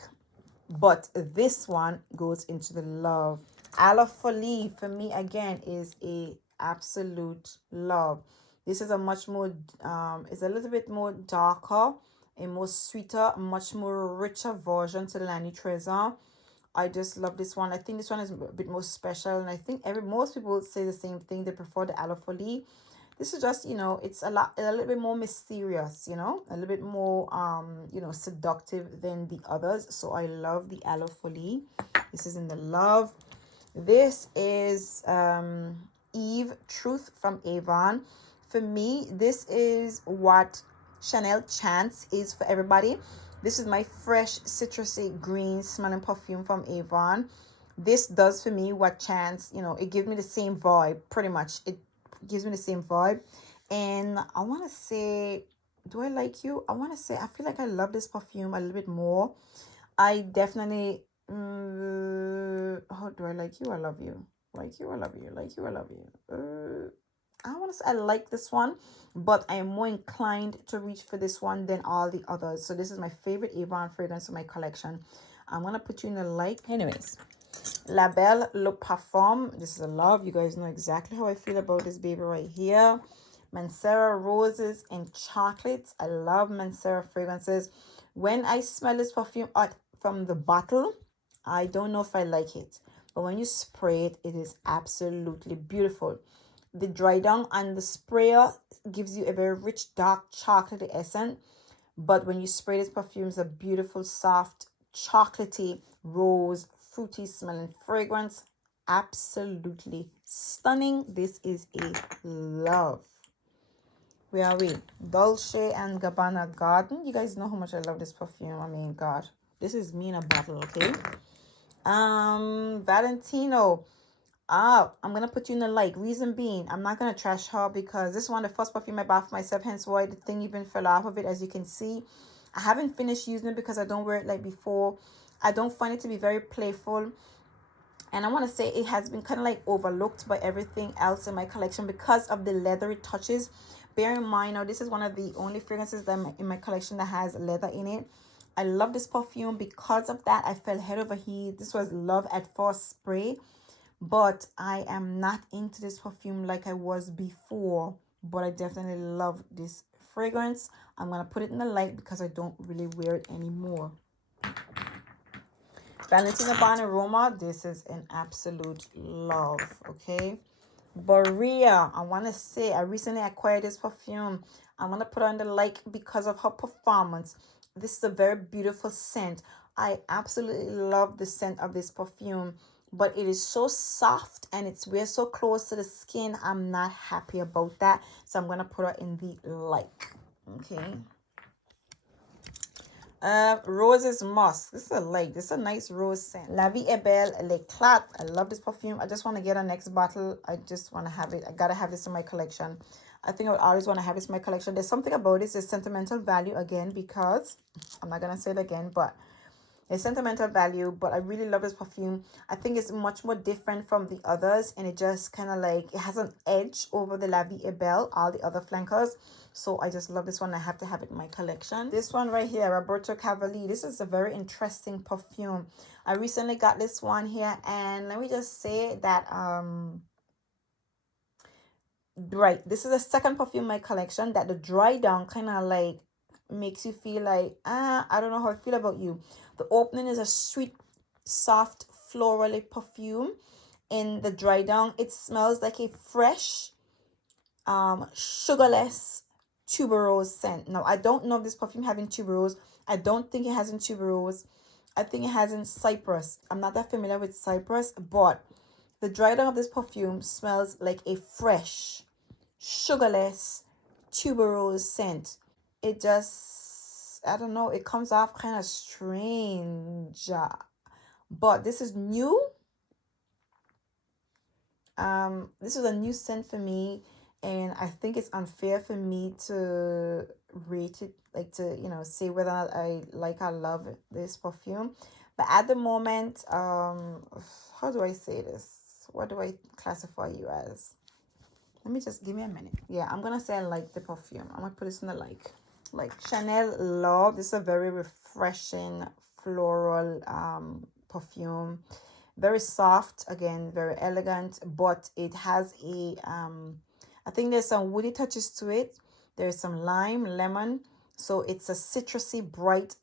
but this one goes into the love. Ala Folie for me again is a absolute love. This is a much more it's a little bit more darker, a more sweeter, much more richer version to the Lani Trésor. I just love this one. I think this one is a bit more special, and I think most people say the same thing. They prefer the Ala Folie. This is just, you know, it's a little bit more mysterious, you know, a little bit more you know, seductive than the others. So I love the Ala Folie. This is in the love. This is Eve Truth from Avon. For me, this is what Chanel Chance is for everybody. This is my fresh citrusy green smelling perfume from Avon. This does for me what Chance, you know, it gives me the same vibe, pretty much. It gives me the same vibe. And I want to say, do I like you? I want to say, I feel like I love this perfume a little bit more. I definitely, how do I like you? I love you. Like you, I love you. Like you, I love you. I want to say I like this one, but I am more inclined to reach for this one than all the others. So this is my favorite Avon fragrance in my collection. I'm going to put you in the like. Anyways, La Belle Le Parfum. This is a love. You guys know exactly how I feel about this baby right here. Mancera Roses and Chocolates. I love Mancera fragrances. When I smell this perfume out from the bottle, I don't know if I like it. But when you spray it, it is absolutely beautiful. The dry down and the sprayer gives you a very rich, dark, chocolatey essence. But when you spray this perfume, it's a beautiful, soft, chocolatey, rose, fruity smelling fragrance. Absolutely stunning. This is a love. Where are we? Dolce and Gabbana Garden. You guys know how much I love this perfume. I mean, God, this is me in a bottle, okay? Valentino. I'm gonna put you in the like. Reason being, I'm not gonna trash her because this is one of the first perfume I bought for myself, hence why the thing even fell off of it. As you can see, I haven't finished using it because I don't wear it like before. I don't find it to be very playful, and I want to say it has been kind of like overlooked by everything else in my collection because of the leathery touches. Bear in mind, now this is one of the only fragrances that in my collection that has leather in it. I love this perfume because of that. I fell head over heels. This was love at first spray, but I am not into this perfume like I was before. But I definitely love this fragrance. I'm gonna put it in the light because I don't really wear it anymore. Valentino Bond Aroma, this is an absolute love, okay? Borea, I want to say, I recently acquired this perfume. I want to put on the like because of her performance. This is a very beautiful scent. I absolutely love the scent of this perfume, but it is so soft and it's we're so close to the skin. I'm not happy about that, so I'm going to put her in the like, okay? Roses Musk. This is a like. This is a nice rose scent. La Vie est Belle L'Eclat. I love this perfume. I just want to get a next bottle. I just want to have it. I gotta have this in my collection. I think I would always want to have this in my collection. There's something about this. It's sentimental value again because I'm not gonna say it again, but it's sentimental value. But I really love this perfume. I think it's much more different from the others, and it just kind of like it has an edge over the La Vie est Belle, all the other flankers. So I just love this one. I have to have it in my collection. This one right here, Roberto Cavalli. This is a very interesting perfume. I recently got this one here, and let me just say that right, this is the second perfume in my collection that the dry down kind of like makes you feel like I don't know how I feel about you. The opening is a sweet, soft, floral perfume. In the dry down, it smells like a fresh, sugarless tuberose scent. Now, I don't know if this perfume having tuberose. I don't think it has in tuberose. I think it has in cypress. I'm not that familiar with cypress, but the dry down of this perfume smells like a fresh, sugarless tuberose scent. It just, I don't know, it comes off kind of strange. But this is new. This is a new scent for me, and I think it's unfair for me to rate it, like to, you know, say whether or not I like or love this perfume. But at the moment, how do I say this? What do I classify you as? Let me just give me a minute. Yeah, I'm gonna say I like the perfume. I'm gonna put this in the like Chanel Love. This is a very refreshing floral perfume. Very soft, again, very elegant, but it has a I think there's some woody touches to it. There's some lime, lemon, so it's a citrusy, bright,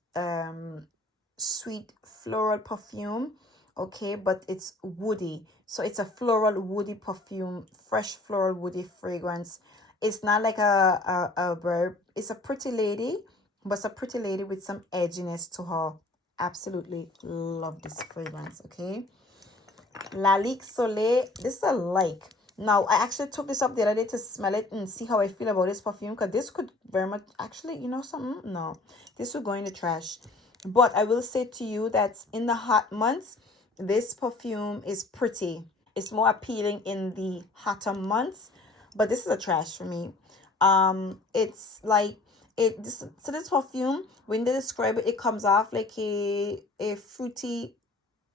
sweet floral perfume, okay, but it's woody, so it's a floral woody perfume, fresh floral woody fragrance. It's not like a very, it's a pretty lady, but it's a pretty lady with some edginess to her. Absolutely love this fragrance, okay? Lalique Soleil. This is a like. Now, I actually took this up the other day to smell it and see how I feel about this perfume, because this could very much, actually, you know something? No, this would go in the trash. But I will say to you that in the hot months, this perfume is pretty. It's more appealing in the hotter months, but this is a trash for me. It's like so this perfume, when they describe it, it comes off like a fruity,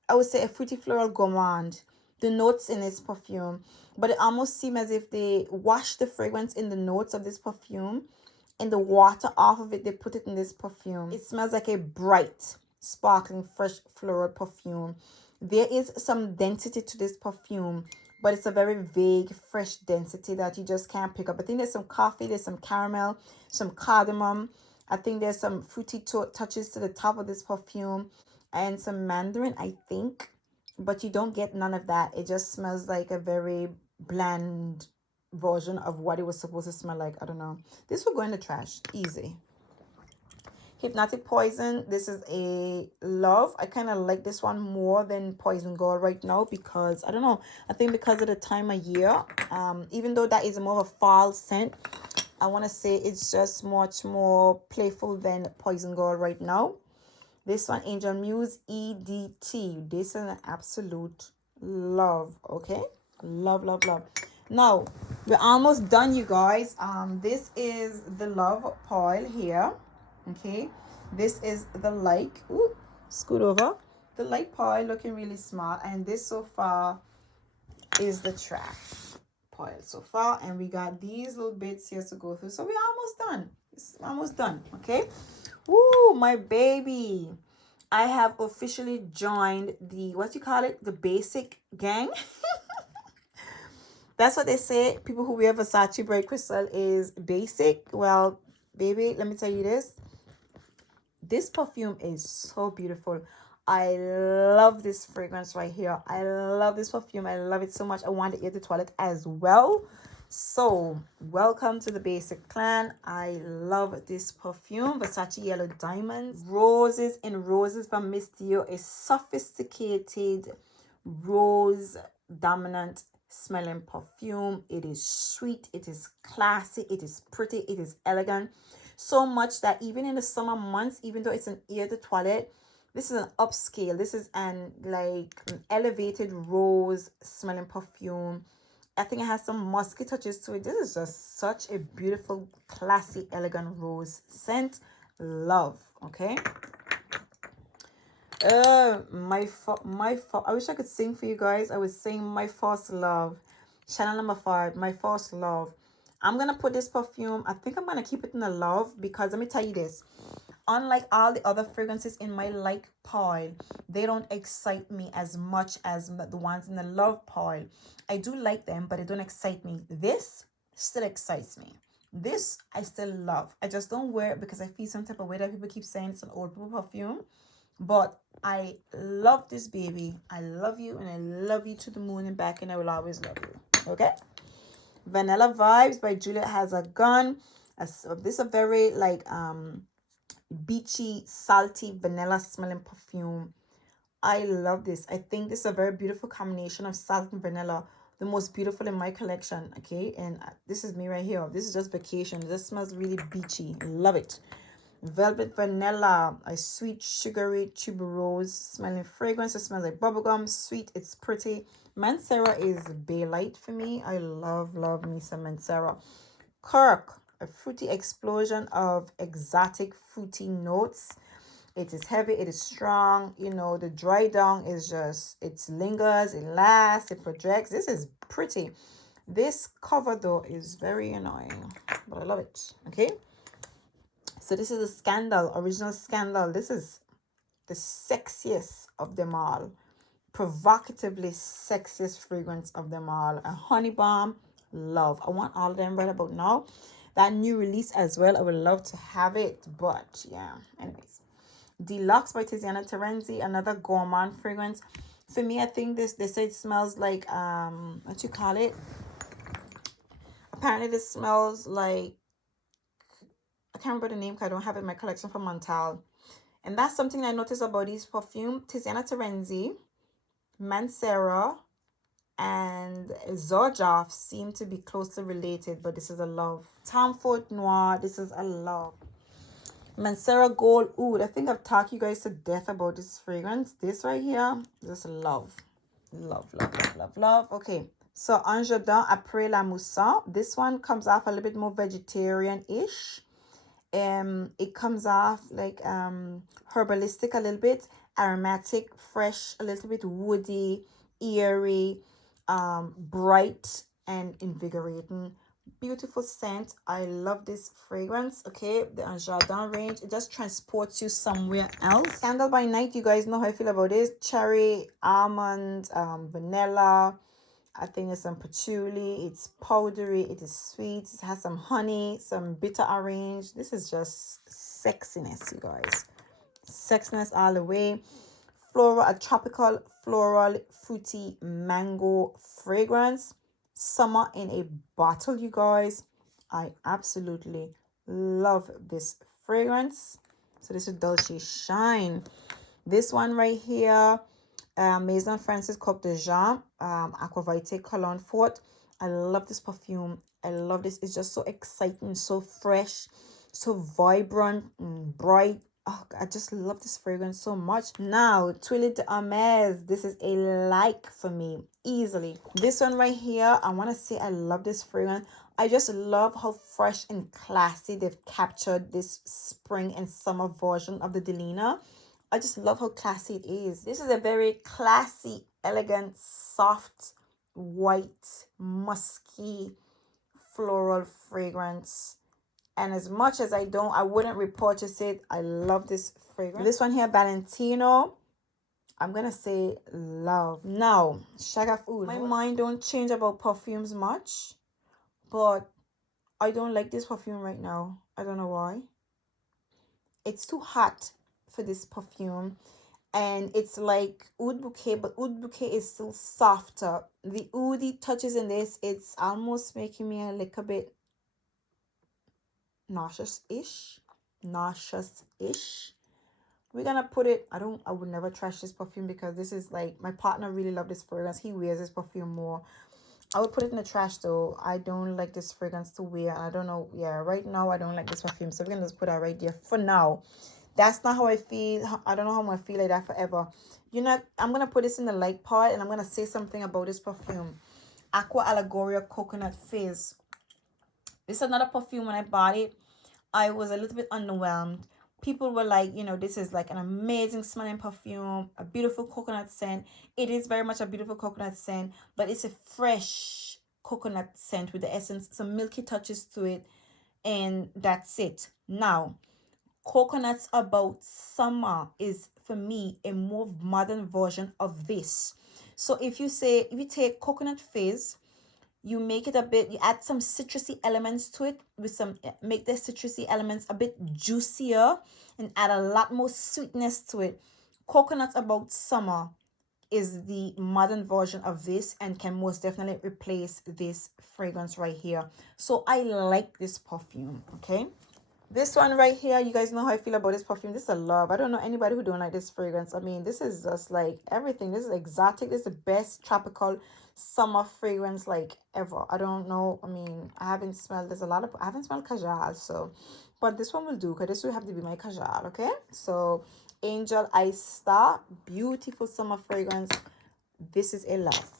I would say a fruity floral gourmand, the notes in this perfume. But it almost seems as if they wash the fragrance in the notes of this perfume, and the water off of it, they put it in this perfume. It smells like a bright, sparkling, fresh floral perfume. There is some density to this perfume, but it's a very vague, fresh density that you just can't pick up. I think there's some coffee, there's some caramel, some cardamom. I think there's some fruity touches to the top of this perfume, and some mandarin, I think, but you don't get none of that. It just smells like a very bland version of what it was supposed to smell like. I don't know. This will go in the trash easy. Hypnotic Poison. This is a love. I kind of like this one more than Poison Girl right now because, I don't know, I think because of the time of year, even though that is more of a fall scent, I want to say it's just much more playful than Poison Girl right now. This one, Angel Muse EDT. This is an absolute love, okay? Love, love, love. Now we're almost done, you guys. This is the love pile here. Okay, this is the like. Ooh, scoot over. The light pile looking really smart, and this so far is the trash pile so far, and we got these little bits here to go through, so we're almost done. It's almost done. Okay. Ooh, my baby, I have officially joined the, what you call it, the basic gang. That's what they say. People who wear Versace Bright Crystal is basic. Well, baby, let me tell you this. This perfume is so beautiful. I love this fragrance right here. I love this perfume. I love it so much. I want it at the toilet as well. So, welcome to the basic clan. I love this perfume. Versace Yellow Diamonds. Roses and Roses from Miss Dio. A sophisticated rose dominant smelling perfume. It is sweet. It is classy. It is pretty. It is elegant. So much that even in the summer months, even though it's an eau de toilette, this is an upscale. This is an elevated rose smelling perfume. I think it has some musky touches to it. This is just such a beautiful, classy, elegant rose scent. Love. Okay. I wish I could sing for you guys. I was saying My First Love, channel number 5, My First Love. I'm gonna put this perfume, I think I'm gonna keep it in the love, because let me tell you this, unlike all the other fragrances in my like pile, they don't excite me as much as the ones in the love pile. I do like them, but they don't excite me. This still excites me. This I still love. I just don't wear it because I feel some type of way that people keep saying it's an old people perfume. But I love this baby. I love you, and I love you to the moon and back, and I will always love you. Okay? Vanilla Vibes by Juliet Has a Gun. This is a very like beachy, salty, vanilla smelling perfume. I love this. I think this is a very beautiful combination of salt and vanilla. The most beautiful in my collection. Okay, and this is me right here. This is just vacation. This smells really beachy. Love it. Velvet Vanilla, a sweet, sugary tuberose smelling fragrance. It smells like bubblegum, sweet, it's pretty. Mancera is Baylight for me. I love me some Mancera. Kirk, a fruity explosion of exotic fruity notes. It is heavy, it is strong. You know, the dry down is just, it lingers, it lasts, it projects. This is pretty. This cover though is very annoying, but I love it. Okay. So this is a Scandal, original Scandal. This is the sexiest of them all. Provocatively sexiest fragrance of them all. A Honey Bomb, love. I want all of them right about now. That new release as well, I would love to have it. But yeah, anyways. Deluxe by Tiziana Terenzi, another Gourmand fragrance. For me, I think this, they say it smells like, what you call it? Apparently this smells like, I can't remember the name because I don't have it in my collection from Montal. And that's something I noticed about this perfume. Tiziana Terenzi, Mancera, and Zorjoff seem to be closely related, but this is a love. Tom Ford Noir, this is a love. Mancera Gold Oud, I think I've talked you guys to death about this fragrance. This right here, just love. Love, love, love, love, love. Okay, so Anjadon Après la Mousson. This one comes off a little bit more vegetarian-ish. It comes off like herbalistic a little bit, aromatic, fresh, a little bit woody, airy, bright and invigorating. Beautiful scent. I love this fragrance. Okay, the Jardin range, it just transports you somewhere else. Candle by Night, you guys know how I feel about this. Cherry, almond, vanilla. I think there's some patchouli. It's powdery. It is sweet. It has some honey, some bitter orange. This is just sexiness, you guys. Sexiness all the way. Floral, a tropical, floral, fruity mango fragrance. Summer in a bottle, you guys. I absolutely love this fragrance. So this is Dolce Shine. This one right here, Maison Francis Coq de Jean, Aqua Vitae Cologne Fort. I love this perfume. I love this. It's just so exciting, so fresh, so vibrant, bright, Oh, I just love this fragrance so much. Now, Tuile de Hermes. This is a like for me, easily. This one right here, I want to say I love this fragrance. I just love how fresh and classy they've captured this spring and summer version of the Delina. I just love how classy it is. This is a very classy, elegant, soft, white, musky, floral fragrance. And as much as I wouldn't repurchase it. I love this fragrance. This one here, Valentino. I'm gonna say love. Now, Shaga Food. My mind don't change about perfumes much, but I don't like this perfume right now. I don't know why. It's too hot for this perfume. And it's like oud bouquet, but oud bouquet is still softer. The oudy touches in this, it's almost making me a little bit nauseous-ish. Nauseous-ish. We're gonna put it, I would never trash this perfume because this is like, my partner really loved this fragrance. He wears this perfume more. I would put it in the trash though. I don't like this fragrance to wear. I don't know. Yeah, right now I don't like this perfume. So we're gonna just put that right there for now. That's not how I feel. I don't know how I'm gonna feel like that forever. You know, I'm gonna put this in the light part and I'm gonna say something about this perfume. Aqua Allegoria Coconut Fizz. This is another perfume. When I bought it, I was a little bit underwhelmed. People were like, you know, this is like an amazing smelling perfume, a beautiful coconut scent. It is very much a beautiful coconut scent, but it's a fresh coconut scent with the essence, some milky touches to it, and that's it. Now, Coconuts About Summer is, for me, a more modern version of this. So if you take Coconut Fizz, you make it a bit, you add some citrusy elements to it, with some, make the citrusy elements a bit juicier and add a lot more sweetness to it. Coconut About Summer is the modern version of this and can most definitely replace this fragrance right here. So I like this perfume. Okay, this one right here, you guys know how I feel about this perfume. This is a love. I don't know anybody who don't like this fragrance. I mean, this is just like everything. This is exotic. This is the best tropical summer fragrance like ever. I don't know. I mean, I haven't smelled, I haven't smelled Kajal, so, but this one will do because this will have to be my Kajal, okay? So, Angel Ice Star, beautiful summer fragrance. This is a love.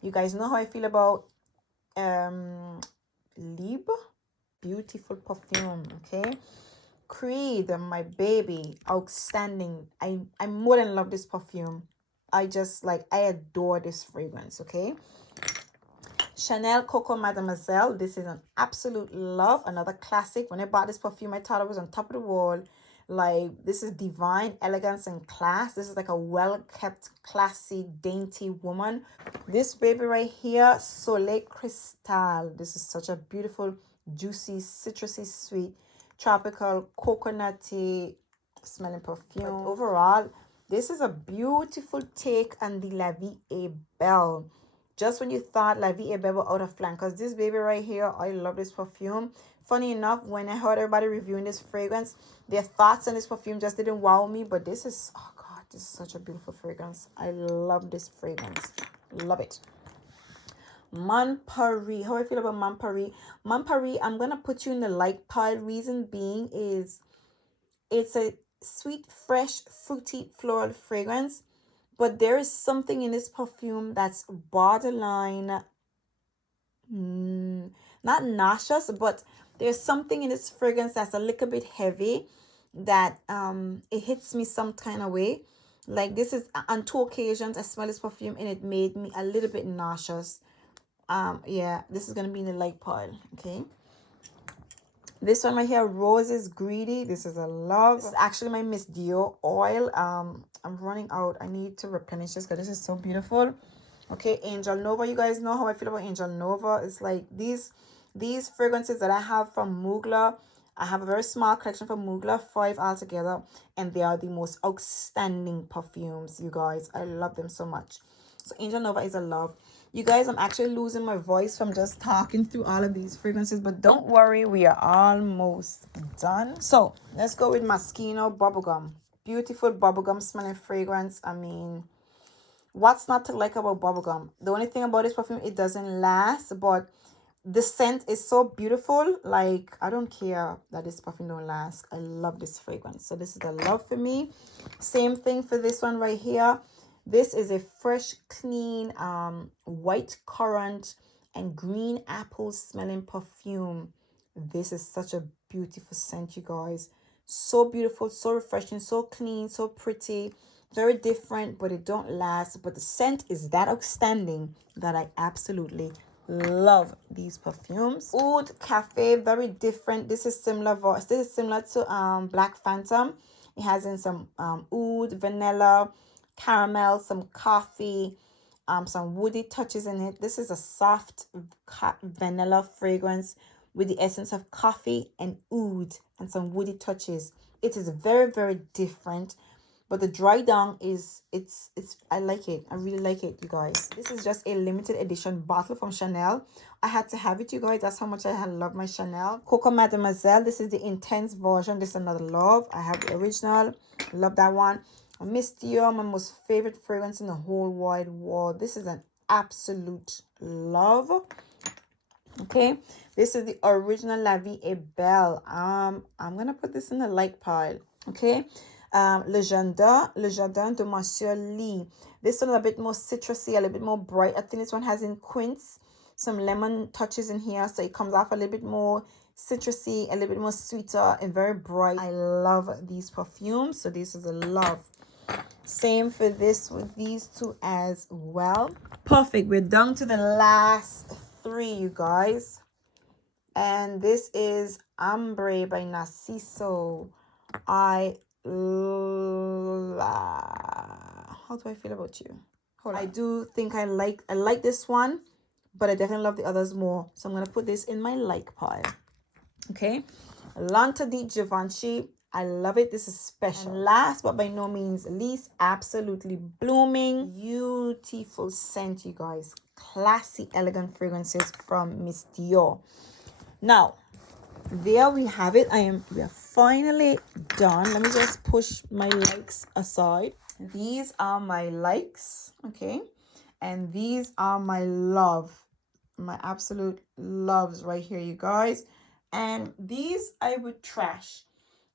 You guys know how I feel about Libre. Beautiful perfume. Okay, Creed, my baby, outstanding. I more than love this perfume. I adore this fragrance. Okay, Chanel Coco Mademoiselle. This is an absolute love, another classic. When I bought this perfume, I thought it was on top of the wall. Like, this is divine elegance and class. This is like a well-kept, classy, dainty woman. This baby right here, Soleil Cristal. This is such a beautiful, juicy, citrusy, sweet, tropical, coconutty smelling perfume. But overall, this is a beautiful take on the La Vie est Belle. Just when you thought La Vie est Belle out of flank, because this baby right here, I love this perfume. Funny enough, when I heard everybody reviewing this fragrance, their thoughts on this perfume just didn't wow me. But this is, oh God, this is such a beautiful fragrance. I love this fragrance. Love it. Mon Paris. How I feel about Mon Paris? Mon Paris, I'm going to put you in the light pile. Reason being is it's a sweet, fresh, fruity, floral fragrance. But there is something in this perfume that's borderline, not nauseous, but there's something in this fragrance that's a little bit heavy that it hits me some kind of way. Like, this is on 2 occasions I smell this perfume and it made me a little bit nauseous. Yeah, this is gonna be in the light pile. Okay, this one right here, Roses Greedy. This is a love. This is actually my Miss Dior oil. I'm running out. I need to replenish this because this is so beautiful. Okay, Angel Nova. You guys know how I feel about Angel Nova. It's like these fragrances that I have from Mugler. I have a very small collection from Mugler, 5 altogether, and they are the most outstanding perfumes, you guys. I love them so much. So Angel Nova is a love. You guys, I'm actually losing my voice from just talking through all of these fragrances, but don't worry, we are almost done. So let's go with Moschino Bubblegum. Beautiful bubblegum smelling fragrance. I mean, what's not to like about bubblegum? The only thing about this perfume, it doesn't last, but The scent is so beautiful. Like, I don't care that this perfume don't last. I love this fragrance. So this is a love for me. Same thing for this one right here. This is a fresh, clean, white currant and green apple smelling perfume. This is such a beautiful scent, you guys. So beautiful, so refreshing, so clean, so pretty. Very different, but it don't last. But the scent is that outstanding that I absolutely love these perfumes. Oud Cafe, very different. This is similar. This is similar to Black Phantom. It has in some oud, vanilla, caramel, some coffee, some woody touches in it. This is a soft vanilla fragrance with the essence of coffee and oud and some woody touches. It is very, very different. But the dry down is it's I like it. I really like it, you guys. This is just a limited edition bottle from Chanel. I had to have it, you guys. That's how much I love my Chanel. Coco Mademoiselle. This is the intense version. This is another love. I have the original. Love that one. Miss Dior, my most favorite fragrance in the whole wide world. This is an absolute love. Okay, this is the original La Vie est Belle. I'm gonna put this in the like pile. Okay, Le Jardin de Monsieur Lee. This one is a bit more citrusy, a little bit more bright. I think this one has in quince, some lemon touches in here, so it comes off a little bit more citrusy, a little bit more sweeter, and very bright. I love these perfumes, so this is a love. Same for this with these two as well. Perfect. We're down to the last three, you guys. And this is Ambre by Narciso. How do I feel about you? Hold on. I do think I like this one, but I definitely love the others more. So I'm gonna put this in my like pile. Okay. Lanta di Givenchy. I love it. This is special. And last but by no means least, absolutely blooming, beautiful scent, you guys. Classy, elegant fragrances from Miss Dior. Now, there we have it. We are finally done. Let me just push my likes aside. These are my likes, okay? And these are my love. My absolute loves right here, you guys. And these I would trash.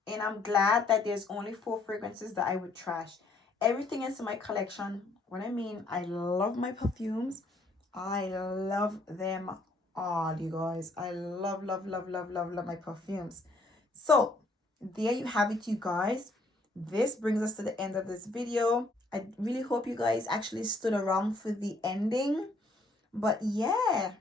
And I'm glad that there's only 4 fragrances that I would trash. Everything is in my collection. What I mean, I love my perfumes. I love them all, you guys. I love my perfumes. So, there you have it, you guys. This brings us to the end of this video. I really hope you guys actually stood around for the ending. But yeah,